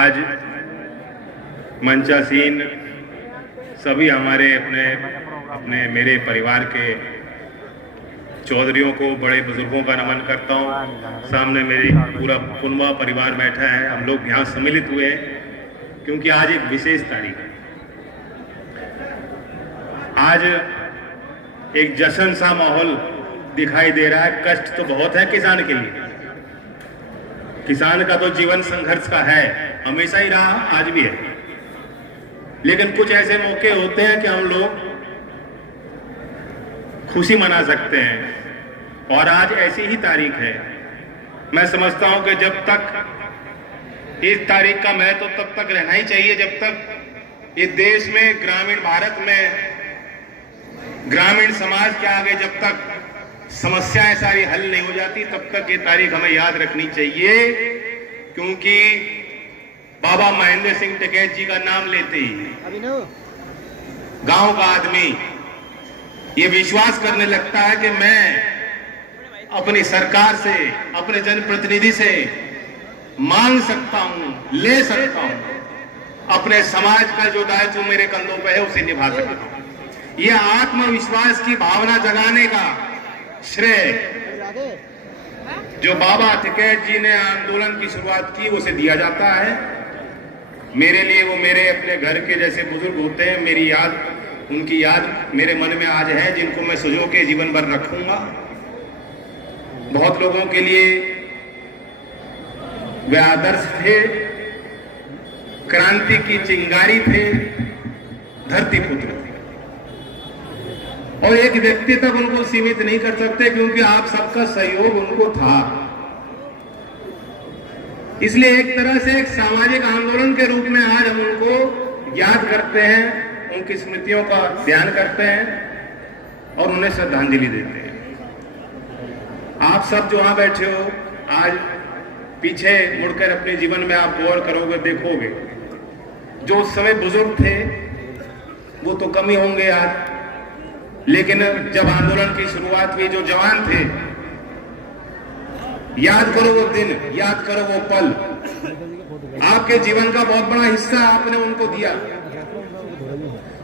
आज मंचासीन सभी हमारे अपने मेरे परिवार के चौधरियों को, बड़े बुजुर्गों का नमन करता हूँ। सामने मेरी पूरा कुनबा परिवार बैठा है। हम लोग यहाँ सम्मिलित हुए हैं क्योंकि आज एक विशेष तारीख है। आज एक जश्न सा माहौल दिखाई दे रहा है। कष्ट तो बहुत है किसान के लिए। किसान का तो जीवन संघर्ष का है, हमेशा ही रहा, आज भी है। लेकिन कुछ ऐसे मौके होते हैं कि हम लोग खुशी मना सकते हैं, और आज ऐसी ही तारीख है। मैं समझता हूं कि जब तक इस तारीख का महत्व तब तक रहना ही चाहिए जब तक इस देश में, ग्रामीण भारत में, ग्रामीण समाज के आगे जब तक समस्याएं सारी हल नहीं हो जाती, तब तक ये तारीख हमें याद रखनी चाहिए। क्योंकि बाबा महेंद्र सिंह टिकैत जी का नाम लेते ही गांव का आदमी ये विश्वास करने लगता है कि मैं अपनी सरकार से, अपने जनप्रतिनिधि से मांग सकता हूं, ले सकता हूं, अपने समाज का जो दायित्व मेरे कंधों पर है उसे निभा सकता हूं। यह आत्मविश्वास की भावना जगाने का श्रेय जो बाबा टिकैत जी ने आंदोलन की शुरुआत की उसे दिया जाता है। मेरे लिए वो मेरे अपने घर के जैसे बुजुर्ग होते हैं। मेरी याद, उनकी याद मेरे मन में आज है, जिनको मैं सजो के जीवन भर रखूंगा। बहुत लोगों के लिए वे आदर्श थे, क्रांति की चिंगारी थे, धरती पुत्र थे। और एक व्यक्ति तक उनको सीमित नहीं कर सकते क्योंकि आप सबका सहयोग उनको था। इसलिए एक तरह से एक सामाजिक आंदोलन के रूप में आज हम उनको याद करते हैं, उनकी स्मृतियों का ध्यान करते हैं और उन्हें श्रद्धांजलि देते हैं। आप सब जो वहां बैठे हो, आज पीछे मुड़कर अपने जीवन में आप गौर करोगे, देखोगे जो उस समय बुजुर्ग थे वो तो कम ही होंगे आज, लेकिन जब आंदोलन की शुरुआत हुई जो जवान थे, याद करो वो दिन, याद करो वो पल। आपके जीवन का बहुत बड़ा हिस्सा आपने उनको दिया।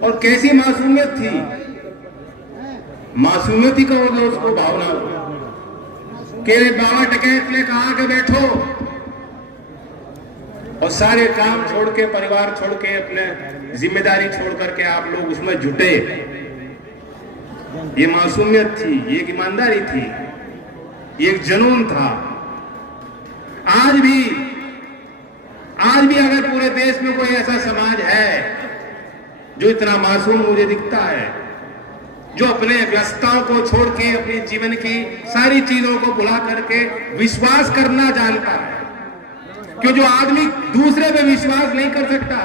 और कैसी मासूमियत थी, मासूमियत ही कहोगे उसको, भावना के बाबा टिकैत ने कहा कि बैठो, और सारे काम छोड़ के, परिवार छोड़ के, अपने जिम्मेदारी छोड़ करके आप लोग उसमें जुटे। ये मासूमियत थी, ये एक ईमानदारी थी, ये एक जुनून था। आज भी अगर पूरे देश में कोई ऐसा समाज है जो इतना मासूम मुझे दिखता है, जो अपने व्यस्तताओं को छोड़ के, अपने जीवन की सारी चीजों को भुला करके विश्वास करना जानता है, क्यों जो आदमी दूसरे पे विश्वास नहीं कर सकता,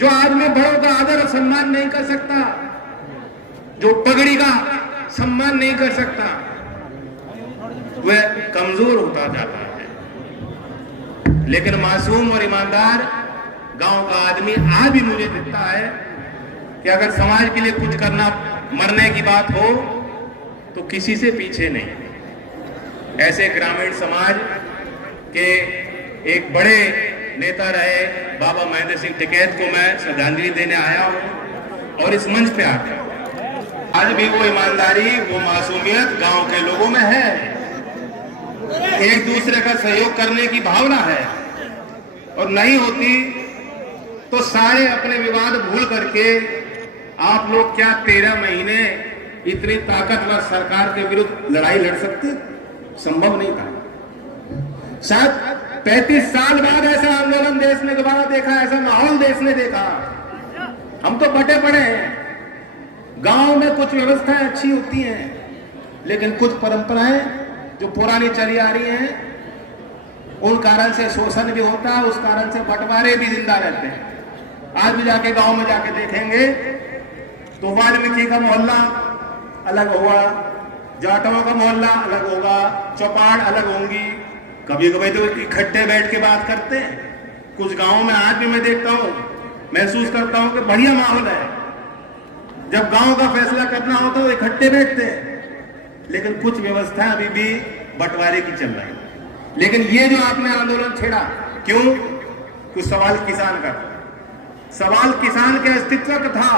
जो आदमी बड़ों का आदर और सम्मान नहीं कर सकता, जो पगड़ी का सम्मान नहीं कर सकता, वह कमजोर होता जाता है। लेकिन मासूम और ईमानदार गांव का आदमी आज भी मुझे दिखता है कि अगर समाज के लिए कुछ करना, मरने की बात हो तो किसी से पीछे नहीं। ऐसे ग्रामीण समाज के एक बड़े नेता रहे बाबा महेंद्र सिंह टिकैत को मैं श्रद्धांजलि देने आया हूं, और इस मंच पे आकर आज भी वो ईमानदारी, वो मासूमियत गांव के लोगों में है। एक दूसरे का सहयोग करने की भावना है, और नहीं होती तो सारे अपने विवाद भूल करके आप लोग क्या 13 महीने इतनी ताकतवर सरकार के विरुद्ध लड़ाई लड़ सकते? संभव नहीं था। शायद 35 साल बाद ऐसा आंदोलन देश ने दोबारा देखा, ऐसा माहौल देश ने देखा। हम तो बटे पड़े हैं। गांव में कुछ व्यवस्थाएं अच्छी होती हैं, लेकिन कुछ परंपराएं जो पुरानी चली आ रही हैं, उन कारण से शोषण भी होता है, उस कारण से बंटवारे भी जिंदा रहते हैं। आज भी जाके गांव में जाके देखेंगे तो वाल्मीकि का मोहल्ला अलग होगा, जाटों का मोहल्ला अलग होगा, चौपाड़ अलग होंगी। कभी कभी तो इकट्ठे बैठ के बात करते हैं। कुछ गांवों में आज भी मैं देखता हूं, महसूस करता हूं कि बढ़िया माहौल है। जब गांव का फैसला करना होता है तो इकट्ठे बैठते हैं, लेकिन कुछ व्यवस्था अभी भी बंटवारे की चल रही है। लेकिन ये जो आपने आंदोलन छेड़ा, क्यों? कुछ सवाल किसान का, सवाल किसान के अस्तित्व का था।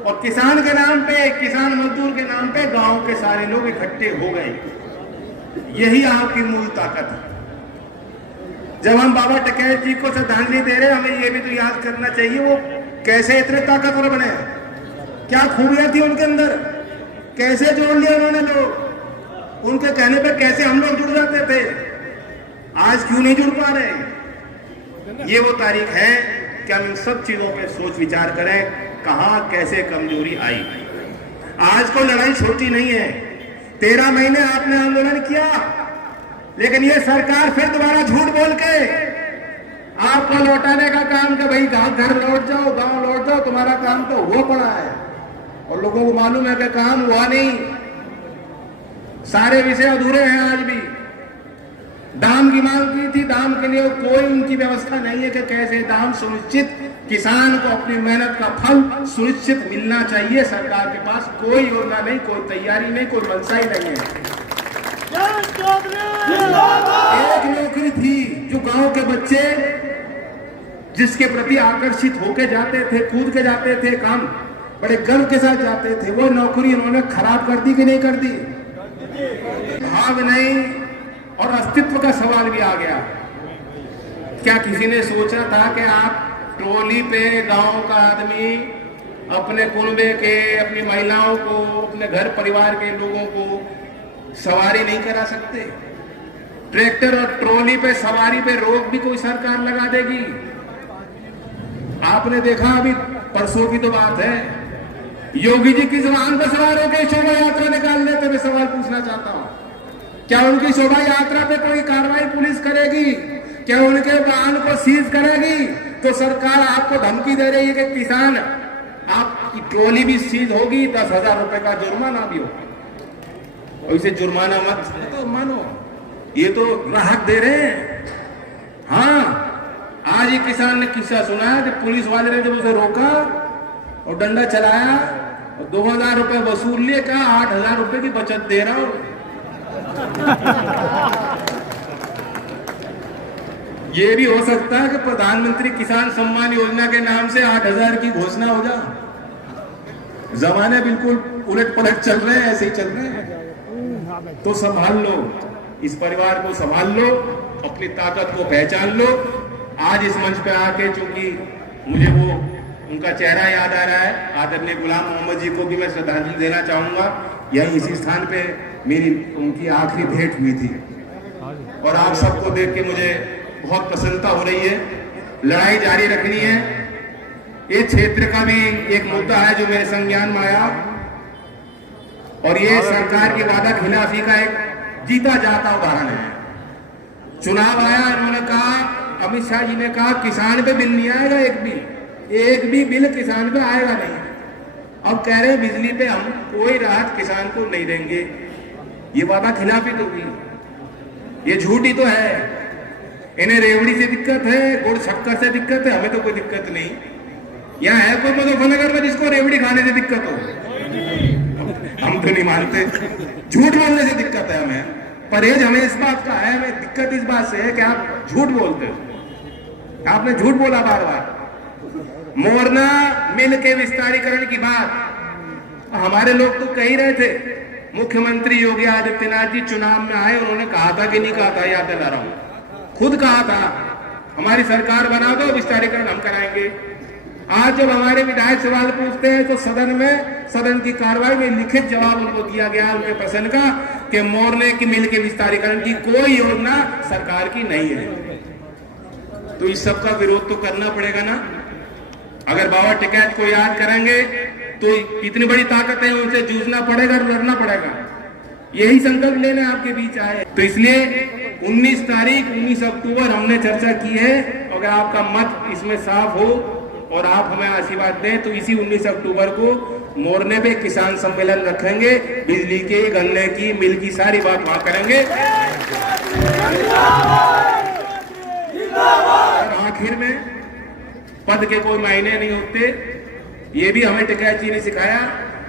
और किसान के नाम पे, किसान मजदूर के नाम पे गांव के सारे लोग इकट्ठे हो गए। यही आपकी मूल ताकत है। जब हम बाबा टिकैत जी को श्रद्धांजलि दे रहे हैं, हमें ये भी तो याद करना चाहिए वो कैसे इतने ताकतवर बने, क्या खूबियां थी उनके अंदर, कैसे जोड़ लिया उन्होंने लोग, उनके कहने पे कैसे हम लोग जुड़ जाते थे, आज क्यों नहीं जुड़ पा रहे। ये वो तारीख है कि हम इन सब चीजों पे सोच विचार करें, कहां कैसे कमजोरी आई। आज को लड़ाई छोटी नहीं है। 13 महीने आपने आंदोलन किया, लेकिन ये सरकार फिर दोबारा झूठ बोल के आपको लौटाने का काम कि भाई घर लौट जाओ, गांव लौट जाओ, तुम्हारा काम तो हो पड़ा है। और लोगों को मालूम है कि काम हुआ नहीं, सारे विषय अधूरे हैं। आज भी दाम की मांग की थी, दाम के लिए कोई उनकी व्यवस्था नहीं है कि कैसे दाम सुनिश्चित, किसान को अपनी मेहनत का फल सुनिश्चित मिलना चाहिए। सरकार के पास कोई योजना नहीं, कोई तैयारी नहीं, कोई मनसा ही नहीं है। एक नौकरी थी जो गांव के बच्चे जिसके प्रति आकर्षित होके जाते थे, कूद के जाते थे, काम बड़े गर्व के साथ जाते थे, वो नौकरी उन्होंने खराब कर दी कि नहीं कर दी। भाव नहीं और अस्तित्व का सवाल भी आ गया। क्या किसी ने सोचा था कि आप ट्रॉली पे गांव का आदमी अपने कुनबे के, अपनी महिलाओं को, अपने घर परिवार के लोगों को सवारी नहीं करा सकते? ट्रैक्टर और ट्रॉली पे सवारी पे रोक भी कोई सरकार लगा देगी? आपने देखा अभी परसों की तो बात है, योगी जी की जबान पर सवार होकर शोभा यात्रा निकाल लेते। मैं सवाल पूछना चाहता हूं, क्या उनकी शोभा यात्रा पे कोई कार्रवाई पुलिस करेगी? क्या उनके वाहन को सीज करेगी? तो सरकार आपको धमकी दे रही है कि किसान आपकी ट्रॉली भी सीज होगी, 10,000 रुपए का जुर्माना भी होगा। और इसे जुर्माना मत तो मानो, ये तो राहत दे रहे हैं। हाँ, आज एक किसान ने किस्सा सुनाया कि पुलिस वाले ने जब उसे रोका और डंडा चलाया और 2,000 रुपए वसूल लिए, कहा 8,000 रुपए की बचत दे रहा हूं। ये भी हो सकता है कि प्रधानमंत्री किसान सम्मान योजना के नाम से 8,000 की घोषणा हो जाए। जमाने बिल्कुल उलट पलट चल रहे हैं, ऐसे ही चल रहे हैं। तो संभाल लो, इस परिवार को संभाल लो, अपनी ताकत को पहचान लो। आज इस मंच पे आके, चूंकि मुझे वो उनका चेहरा याद आ रहा है, आदरणीय गुलाम मोहम्मद जी को भी मैं श्रद्धांजलि देना चाहूंगा। यही इसी स्थान पे मेरी उनकी आखिरी भेंट हुई थी और आप सबको देख के मुझे बहुत प्रसन्नता हो रही है। लड़ाई जारी रखनी है। ये क्षेत्र का भी एक मुद्दा है जो मेरे संज्ञान में आया और ये सरकार की वादा खिलाफी का एक जीता जाता उदाहरण है। चुनाव आया, इन्होंने कहा, अमित शाह जी ने कहा किसान पे बिल नहीं आएगा, एक भी बिल किसान पे आएगा नहीं। अब कह रहे हैं बिजली पे हम कोई राहत किसान को नहीं देंगे। ये वादा खिलाफी तो हुई, ये झूठी तो है। इन्हें रेवड़ी से दिक्कत है, गुड़ शक्कर से दिक्कत है, हमें तो कोई दिक्कत नहीं। यहाँ है कोई मुजफ्फरनगर में जिसको रेवड़ी खाने से दिक्कत हो? हम तो नहीं मानते। झूठ बोलने से दिक्कत है हमें, परहेज हमें इस बात का है। हमें दिक्कत इस बात से है कि आप झूठ बोलते हो। आपने झूठ बोला बार बार। मोरना मिल के विस्तारीकरण की बात हमारे लोग तो कह ही रहे थे। मुख्यमंत्री योगी आदित्यनाथ जी चुनाव में आए, उन्होंने कहा था कि नहीं कहा था, याद दिला रहा हूं, खुद कहा था हमारी सरकार बना दो, विस्तारीकरण हम कराएंगे। आज जब हमारे विधायक सवाल पूछते हैं तो सदन की कार्रवाई में लिखित जवाब उनको दिया गया उनके प्रश्न का कि मोरने की मिल के विस्तारीकरण की कोई योजना सरकार की नहीं है। तो इस सब का विरोध तो करना पड़ेगा ना। अगर बाबा टिकैत को याद करेंगे तो इतनी बड़ी ताकत है, उनसे जूझना पड़ेगा, लड़ना पड़ेगा। यही संकल्प लेने आपके बीच आए। तो इसलिए 19 अक्टूबर हमने चर्चा की है। अगर आपका मत इसमें साफ हो और आप हमें आशीर्वाद दें तो इसी 19 अक्टूबर को मोरने पे किसान सम्मेलन रखेंगे। बिजली के, गन्ने की, मिल की सारी बात वहां करेंगे। और आखिर में पद के कोई मायने नहीं होते। ये भी हमें टिकैत जी ने सिखाया।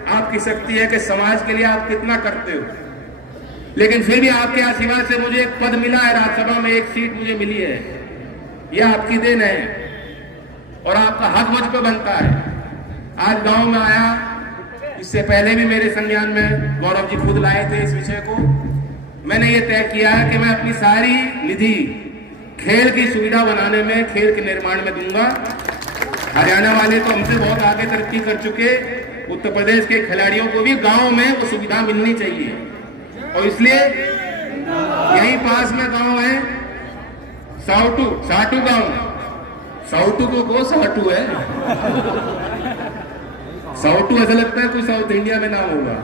आपकी शक्ति है कि समाज के लिए आप कितना करते हो। लेकिन फिर भी आपके आशीर्वाद से मुझे एक पद मिला है राज्यसभा में, एक सीट मुझे मिली है। ये आपकी देन है और आपका हक मुझ पे बनता है। आज गांव में आया, इससे पहले भी मेरे संज्ञान में गौरव जी खुद लाए थे इस विषय को। मैंने ये तय किया है कि मैं अपनी सारी निधि खेल की सुविधा बनाने में, खेल के निर्माण में दूंगा। हरियाणा वाले तो हमसे बहुत आगे तरक्की कर चुके, उत्तर प्रदेश के खिलाड़ियों को भी गांव में वो सुविधा मिलनी चाहिए और इसलिए यहीं पास में गांव है साटू गांव। साउटू को साटू है, साउटू ऐसा लगता है कोई साउथ इंडिया में नाम होगा।